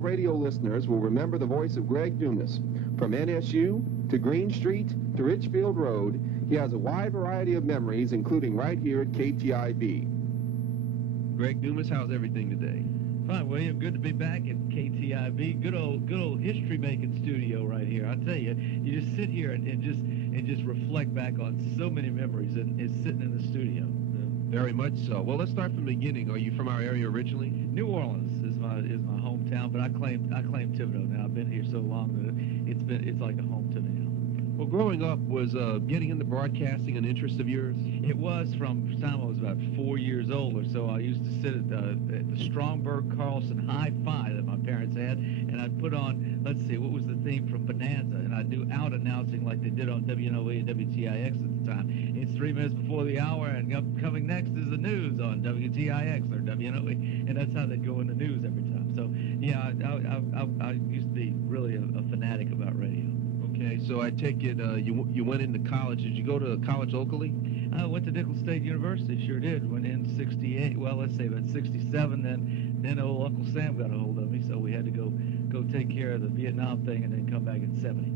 Radio listeners will remember the voice of Greg Dumas. From NSU to Green Street to Richfield Road, he has a wide variety of memories, including right here at KTIB. Greg Dumas, how's everything today? Fine, William. Good to be back at KTIB. Good old history-making studio right here. I tell you, you just sit here and just reflect back on so many memories, and it's sitting in the studio. Very much so. Well, let's start from the beginning. Are you from our area originally? New Orleans is my hometown, but I claim Thibodeau now. I've been here so long that it's like a home to me now. Well, growing up, was getting into broadcasting an interest of yours? It was from the time I was about 4 years old or so. I used to sit at the Stromberg Carlson Hi-Fi that my parents had, and I'd put on, let's see, what was the theme from Bonanza, and I'd do out announcing like they did on WNOE and WTIX at the time. It's 3 minutes before the hour, and coming next is the news on WTIX or WNOE, and that's how they'd go in the news every time. So, yeah, I used to be really a fanatic about radio. Okay, so I take it you went into college. Did you go to college locally? I went to Nicholls State University, sure did. Went in 68, well, let's say about 67, then old Uncle Sam got a hold of me, so we had to go take care of the Vietnam thing and then come back in 70.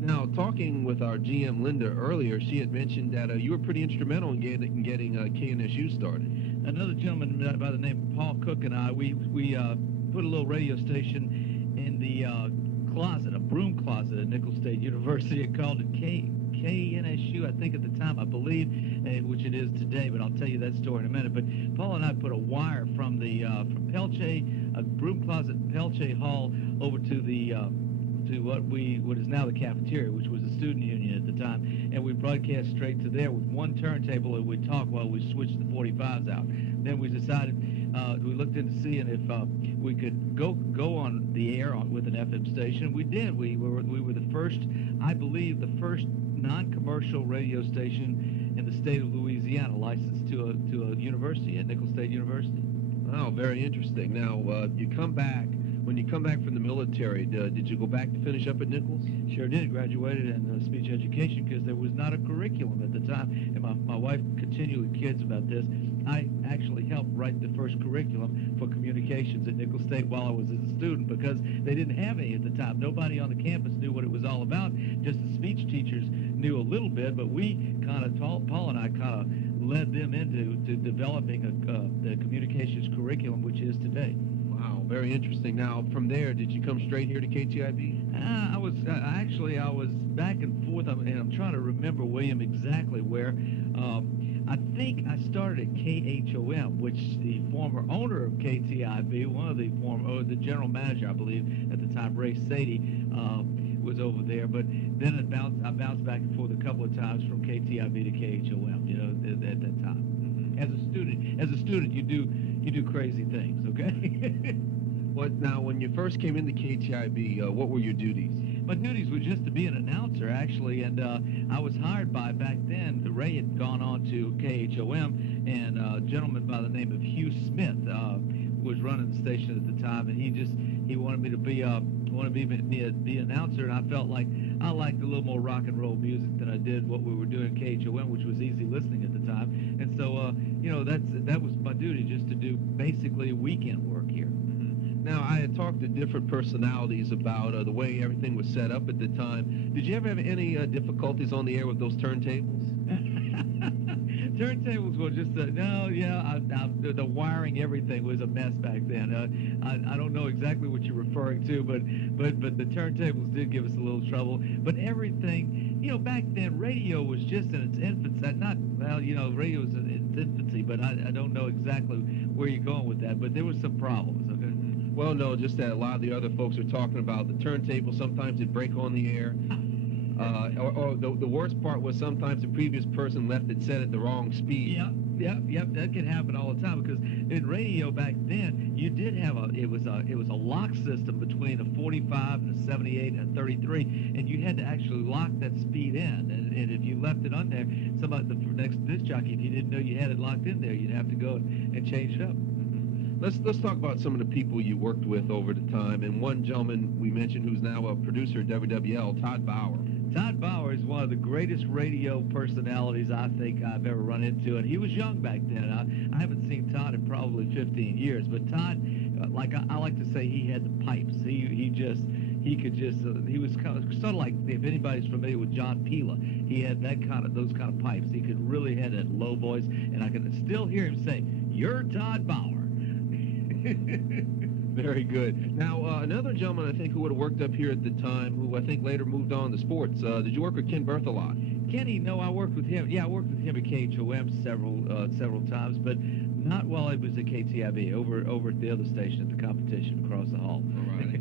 Now, talking with our GM, Linda, earlier, she had mentioned that you were pretty instrumental in getting KNSU started. Another gentleman by the name of Paul Cook and I, we put a little radio station in the closet, a broom closet at Nicholls State University, and called it KNSU, I think at the time, I believe, which it is today, but I'll tell you that story in a minute. But Paul and I put a wire from Pelche, a broom closet in Pelche Hall, over to the to what is now the cafeteria, which was the student union at the time, and we broadcast straight to there with one turntable, and we'd talk while we switched the 45s out. Then we decided, we looked into seeing if we could go on the air with an FM station. We did. We were the first, I believe, the first non-commercial radio station in the state of Louisiana, licensed to a university, at Nicholls State University. Oh, very interesting. Now, when you come back from the military, did you go back to finish up at Nicholls? Sure did. Graduated in speech education because there was not a curriculum at the time. And my wife continually kids about this. I actually helped write the first curriculum for communications at Nicholls State while I was a student, because they didn't have any at the time. Nobody on the campus knew what it was all about. Just the speech teachers knew a little bit, but we Paul and I kind of led them into developing the communications curriculum, which is today. Wow, very interesting. Now, from there, did you come straight here to KTIB? I was back and forth, and I'm trying to remember, William, exactly where. I think I started at KHOM, which the former owner of KTIB, the general manager, I believe, at the time, Ray Sadie, was over there. But then I bounced back and forth a couple of times from KTIB to KHOM, at that time. As a student, you do crazy things, okay? Now, when you first came into KTIB, what were your duties? My duties were just to be an announcer, actually, and I was hired back then. Ray had gone on to KHOM, and a gentleman by the name of Hugh Smith was running the station at the time, and he wanted me to be the announcer, and I felt like I liked a little more rock and roll music than I did what we were doing at KHOM, which was easy listening at the time. And so, that was my duty, just to do basically weekend work here. Now, I had talked to different personalities about the way everything was set up at the time. Did you ever have any difficulties on the air with those turntables? Turntables were just the wiring, everything was a mess back then. I don't know exactly what you're referring to, but the turntables did give us a little trouble. But everything, back then, radio was just in its infancy. Radio was in its infancy, but I don't know exactly where you're going with that. But there was some problems. Okay. Well, no, just that a lot of the other folks are talking about the turntable. Sometimes it'd break on the air. Or the worst part was sometimes the previous person left it set at the wrong speed. Yep, that could happen all the time, because in radio back then, you did have it was a lock system between a 45 and a 78 and a 33, and you had to actually lock that speed in. And if you left it on there, the next disc jockey, if you didn't know you had it locked in there, you'd have to go and change it up. Let's talk about some of the people you worked with over the time. And one gentleman we mentioned who's now a producer at WWL, Todd Bauer. Todd Bauer is one of the greatest radio personalities I think I've ever run into, and he was young back then. I haven't seen Todd in probably 15 years, but Todd I like to say he had the pipes. He was sort of like, if anybody's familiar with John Pila, he had those kind of pipes. He could really had that low voice, and I can still hear him say, "You're Todd Bauer." Very good. Now, another gentleman I think who would have worked up here at the time, who I think later moved on to sports. Did you work with Ken Berth a lot? Kenny, no, I worked with him. Yeah, I worked with him at KHOM several times, but not while I was at KTIB. Over at the other station at the competition across the hall. All right.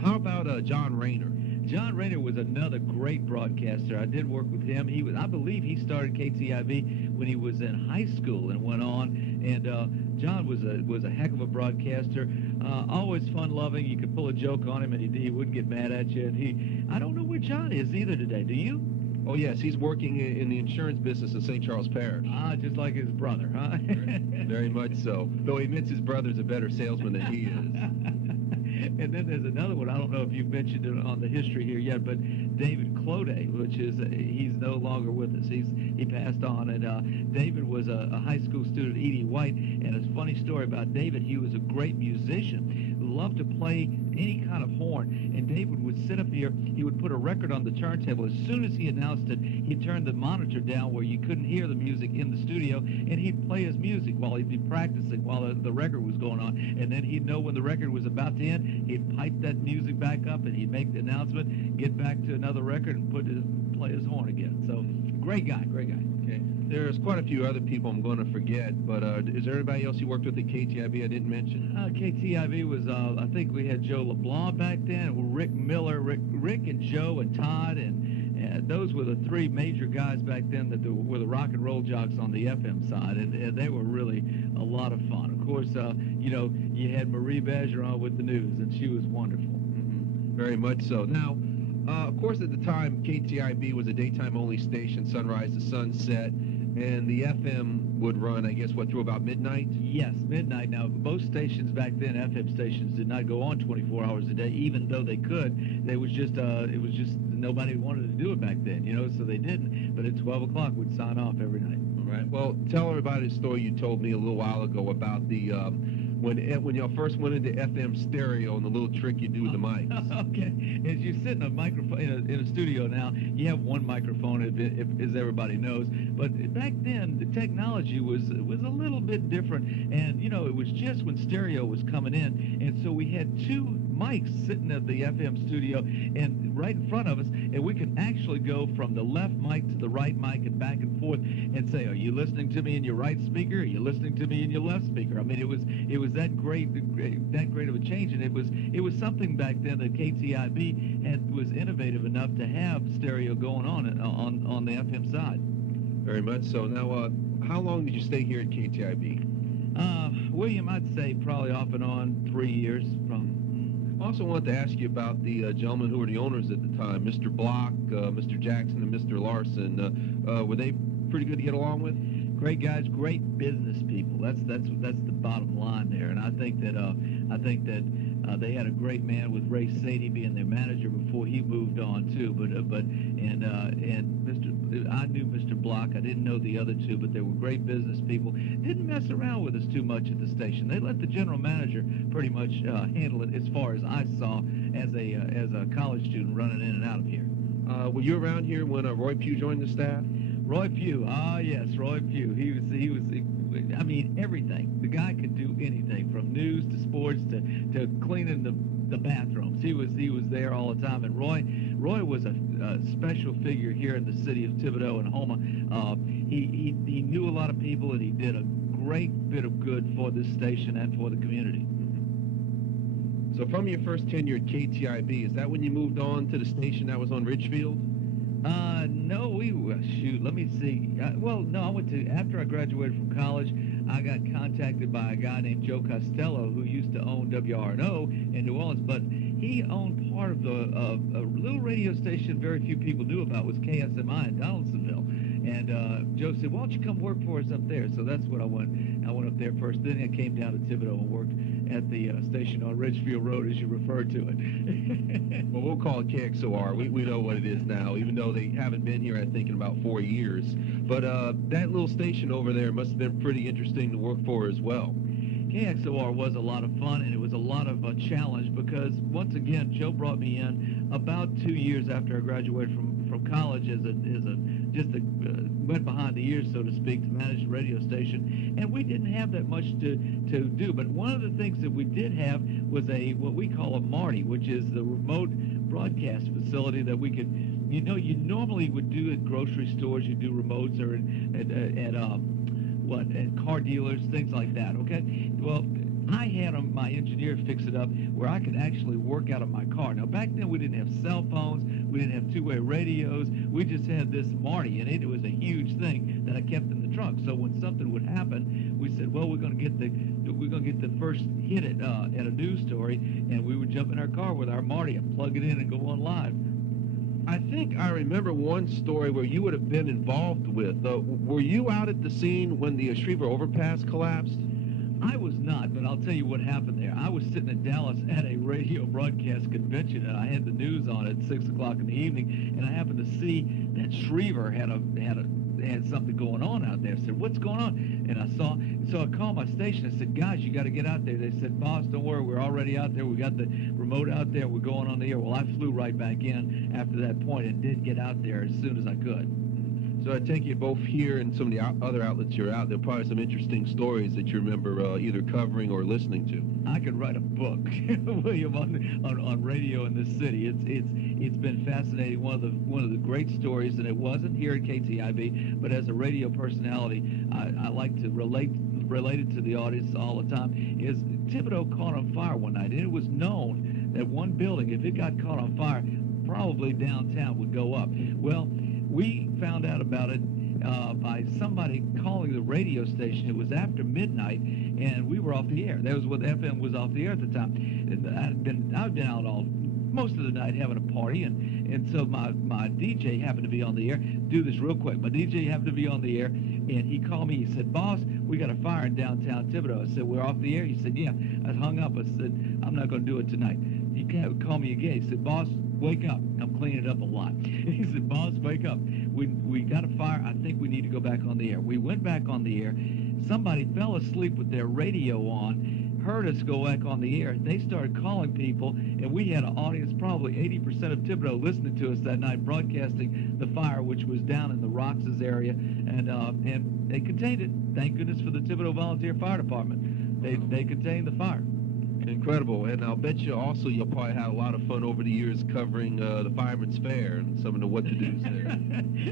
How about John Rayner? John Rayner was another great broadcaster. I did work with him. I believe he started KTIB when he was in high school and went on. And John was a heck of a broadcaster. Always fun-loving. You could pull a joke on him, and he wouldn't get mad at you. And I don't know where John is either today. Do you? Oh, yes, he's working in the insurance business in St. Charles Parish. Ah, just like his brother, huh? Very much so. Though he admits his brother's a better salesman than he is. And then there's another one. I don't know if you've mentioned it on the history here yet, but David Clode, which is he's no longer with us. He passed on, and David was a high school student at E.D. White. And it's a funny story about David. He was a great musician who loved to play any kind of horn. And David would sit up here. He would put a record on the turntable. As soon as he announced it, he'd turn the monitor down where you couldn't hear the music in the studio, and he'd play his music while he'd be practicing while the record was going on. And then he'd know when the record was about to end. He'd pipe that music back up, and he'd make the announcement, get back to another record, and play his horn again. So, great guy. Okay. There's quite a few other people I'm going to forget, but is there anybody else you worked with at KTIB I didn't mention? KTIB was, I think we had Joe LeBlanc back then, Rick Miller, Rick and Joe and Todd, and those were the three major guys back then that were the rock and roll jocks on the FM side, and they were really a lot of fun. Of course, you had Marie Bergeron with the news, and she was wonderful. Mm-hmm. Very much so. Now, of course, at the time, KTIB was a daytime-only station, sunrise to sunset, and the FM would run, I guess, through about midnight? Yes, midnight. Now, most stations back then, FM stations, did not go on 24 hours a day, even though they could. It was just nobody wanted to do it back then, so they didn't. But at 12 o'clock, we'd sign off every night. All right. Well, tell everybody the story you told me a little while ago about the when y'all first went into FM stereo and the little trick you do with the mics. Okay. As you sit in a microphone in a studio now, you have one microphone, as everybody knows. But back then, the technology was a little bit different, and it was just when stereo was coming in, and so we had two mics sitting at the FM studio and right in front of us, and we could actually go from the left mic to the right mic and back and forth and say, "Are you listening to me in your right speaker? Are you listening to me in your left speaker?" I mean, it was that great of a change, and it was something back then that KTIB was innovative enough to have stereo going on the FM side. Very much so. Now, how long did you stay here at KTIB? William, I'd say probably off and on 3 years. I also wanted to ask you about the gentlemen who were the owners at the time, Mr. Block, Mr. Jackson, and Mr. Larson. Were they pretty good to get along with? Great guys, great business people. That's the bottom line there. And I think that they had a great man with Ray Sadie being their manager before he moved on too. I knew Mr. Block. I didn't know the other two, but they were great business people. Didn't mess around with us too much at the station. They let the general manager pretty much handle it, as far as I saw as a college student running in and out of here. Were you around here when Roy Pugh joined the staff? Roy Pugh, yes, Roy Pugh. He was. I mean, everything. The guy could do anything, from news to sports to cleaning the bathrooms. He was there all the time. And Roy was a special figure here in the city of Thibodaux and Houma. He knew a lot of people, and he did a great bit of good for this station and for the community. So from your first tenure at KTIB, is that when you moved on to the station that was on Ridgefield? No, let me see. No, I went to, after I graduated from college, I got contacted by a guy named Joe Costello, who used to own WRNO in New Orleans, but he owned part of a little radio station very few people knew about, was KSMI in Donaldsonville. And Joe said, "Why don't you come work for us up there?" So that's what I went. I went up there first. Then I came down to Thibodaux and worked at the station on Ridgefield Road, as you referred to it. Well, we'll call it KXOR. We know what it is now, even though they haven't been here, I think, in about 4 years. But that little station over there must have been pretty interesting to work for as well. KXOR was a lot of fun, and it was a lot of a challenge because, once again, Joe brought me in about 2 years after I graduated from college went behind the ears, so to speak, to manage the radio station, and we didn't have that much to do. But one of the things that we did have was what we call a MARTI, which is the remote broadcast facility that we could, you normally would do at grocery stores. You do remotes or at car dealers, things like that, okay? Well, I had my engineer fix it up where I could actually work out of my car. Now, back then we didn't have cell phones, we didn't have two-way radios, we just had this MARTI, and it was a huge thing that I kept in the trunk. So when something would happen, we said, well, we're going to get the first hit at a news story, and we would jump in our car with our MARTI and plug it in and go on live. I think I remember one story where you would have been involved with. Were you out at the scene when the Shriever overpass collapsed? I was not, but I'll tell you what happened there. I was sitting in Dallas at a radio broadcast convention, and I had the news on at 6 o'clock in the evening, and I happened to see that Shriever had something going on out there. I said, what's going on? And so I called my station. I said, guys, you got to get out there. They said, boss, don't worry, we're already out there. We got the remote out there. We're going on the air. Well, I flew right back in after that point and did get out there as soon as I could. So I take it both here and some of the other outlets you're out, there are probably some interesting stories that you remember either covering or listening to. I could write a book, William, on radio in this city. It's been fascinating. One of the great stories, and it wasn't here at KTIB, but as a radio personality, I like to relate it to the audience all the time. Is Thibodaux caught on fire one night, and it was known that one building, if it got caught on fire, probably downtown would go up. Well, we found out about it by somebody calling the radio station. It was after midnight, and we were off the air. That was what FM was off the air at the time. I'd been out most of the night having a party, and so my DJ happened to be on the air. Do this real quick. My DJ happened to be on the air, and he called me. He said, boss, we got a fire in downtown Thibodaux. I said, we're off the air? He said, yeah. I hung up. I said, I'm not going to do it tonight. He called me again. He said, boss, wake up. I'm cleaning up a lot. He said, boss, wake up. We got a fire. I think we need to go back on the air. We went back on the air. Somebody fell asleep with their radio on, heard us go back on the air. They started calling people, and we had an audience, probably 80% of Thibodaux listening to us that night, broadcasting the fire, which was down in the Roxas area, and they contained it. Thank goodness for the Thibodaux Volunteer Fire Department. They contained the fire. Incredible. And I'll bet you also you'll probably had a lot of fun over the years covering the Fireman's Fair and some of the what-to-dos there.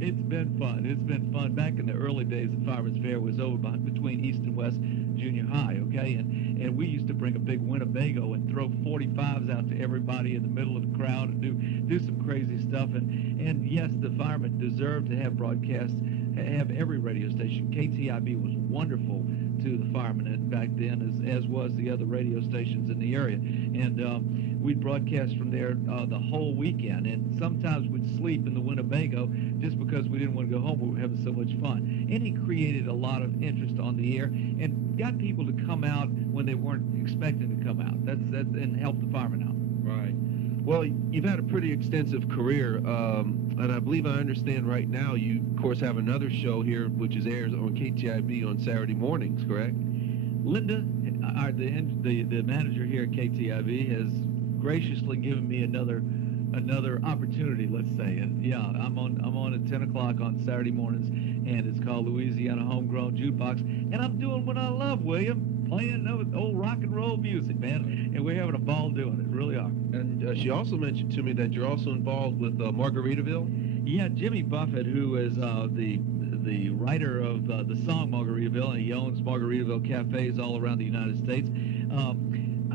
It's been fun. It's been fun. Back in the early days, the Fireman's Fair was over between East and West Junior High, okay? And we used to bring a big Winnebago and throw 45s out to everybody in the middle of the crowd and do some crazy stuff. And yes, the firemen deserve to have broadcasts, have every radio station. KTIB was wonderful to the firemen back then, as was the other radio stations in the area. And we'd broadcast from there the whole weekend. And sometimes we'd sleep in the Winnebago just because we didn't want to go home. We were having so much fun. And he created a lot of interest on the air and got people to come out when they weren't expecting to come out. That's and help the firemen out. Right. Well, you've had a pretty extensive career, and I believe I understand right now you, of course, have another show here, which airs on KTIB on Saturday mornings, correct? Linda, the manager here at KTIB, has graciously given me another opportunity, let's say. And yeah, I'm on at 10 o'clock on Saturday mornings, and it's called Louisiana Homegrown Jukebox, and I'm doing what I love, William. Playing old rock and roll music, man, and we're having a ball doing it. Really are. And she also mentioned to me that you're also involved with Margaritaville. Yeah, Jimmy Buffett, who is the writer of the song Margaritaville, and he owns Margaritaville cafes all around the United States.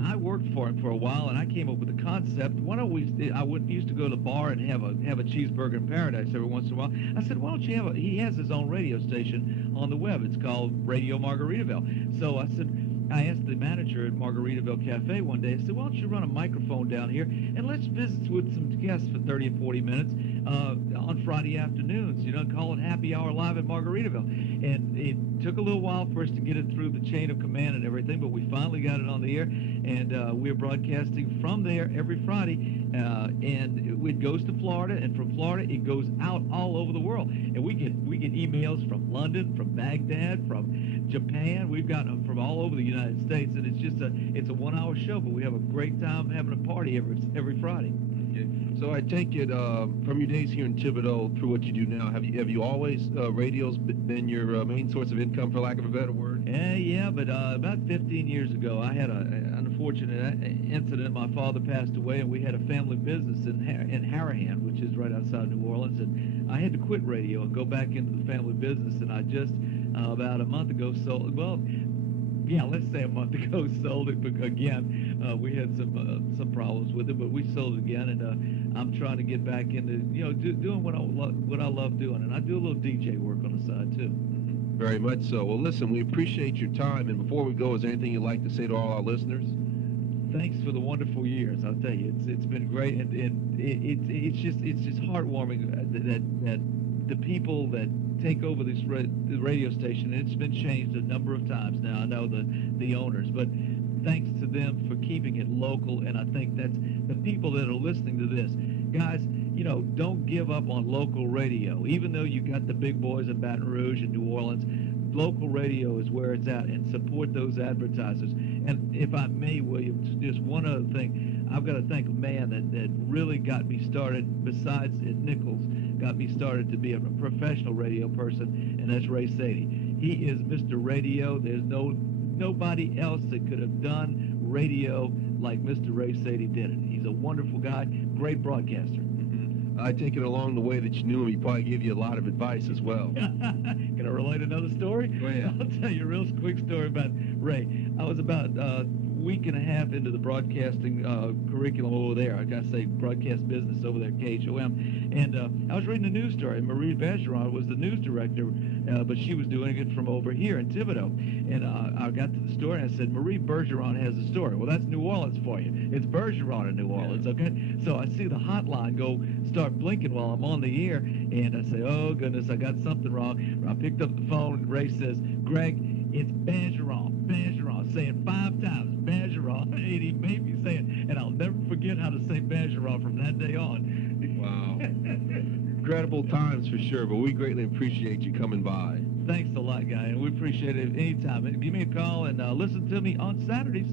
I worked for him for a while, and I came up with the concept. I used to go to the bar and have a cheeseburger in paradise every once in a while. I said, why don't you he has his own radio station on the web. It's called Radio Margaritaville. So I asked the manager at Margaritaville Cafe one day, I said, why don't you run a microphone down here and let's visit with some guests for 30 or 40 minutes on Friday afternoons, call it Happy Hour Live at Margaritaville. And it took a little while for us to get it through the chain of command and everything, but we finally got it on the air, and we're broadcasting from there every Friday, and it goes to Florida, and from Florida it goes out all over the world. And we get emails from London, from Baghdad, from Japan. We've got them from all over the United States, and it's a 1 hour show, but we have a great time having a party every Friday. Okay. So I take it from your days here in Thibodeau through what you do now, have you always radio's been your main source of income, for lack of a better word? Yeah, but about 15 years ago, I had an unfortunate incident. My father passed away, and we had a family business in Harahan, which is right outside New Orleans, and I had to quit radio and go back into the family business, and I just about a month ago sold, let's say a month ago sold it, but again, we had some problems with it, but we sold it again, and I'm trying to get back into, doing what I love doing, and I do a little DJ work on the side, too. Very much so. Well, listen, we appreciate your time, and before we go, is there anything you'd like to say to all our listeners? Thanks for the wonderful years. I'll tell you, it's been great, and it's just heartwarming that the people that take over the radio station, and it's been changed a number of times now. I know the owners, but thanks to them for keeping it local, and I think that's the people that are listening to this. Guys, don't give up on local radio. Even though you got the big boys in Baton Rouge and New Orleans, local radio is where it's at, and support those advertisers. And if I may, William, just one other thing. I've got to thank a man that really got me started, besides at Nichols, got me started to be a professional radio person, and that's Ray Sadie. He is Mr. Radio. There's nobody else that could have done radio like Mr. Ray Sadie did it. He's a wonderful guy, great broadcaster. I take it along the way that you knew him, he probably gave you a lot of advice as well. Can I relate another story? Go ahead. I'll tell you a real quick story about Ray. I was about a week and a half into the broadcasting curriculum over there. I gotta say, broadcast business over there at KHOM. And I was reading a news story. Marie Bergeron was the news director, but she was doing it from over here in Thibodeau. And I got to the story, and I said, Marie Bergeron has a story. Well, that's New Orleans for you. It's Bergeron in New Orleans, okay? So I see the hotline start blinking while I'm on the air, and I say, oh, goodness, I got something wrong. I picked up the phone, and Ray says, Greg, it's Bergeron, say it 5 times, Bergeron. And he made me say it, and I'll never forget how to say Bergeron from that day on. Wow. Incredible times for sure, but we greatly appreciate you coming by. Thanks a lot, guy, and we appreciate it anytime. Give me a call and listen to me on Saturdays.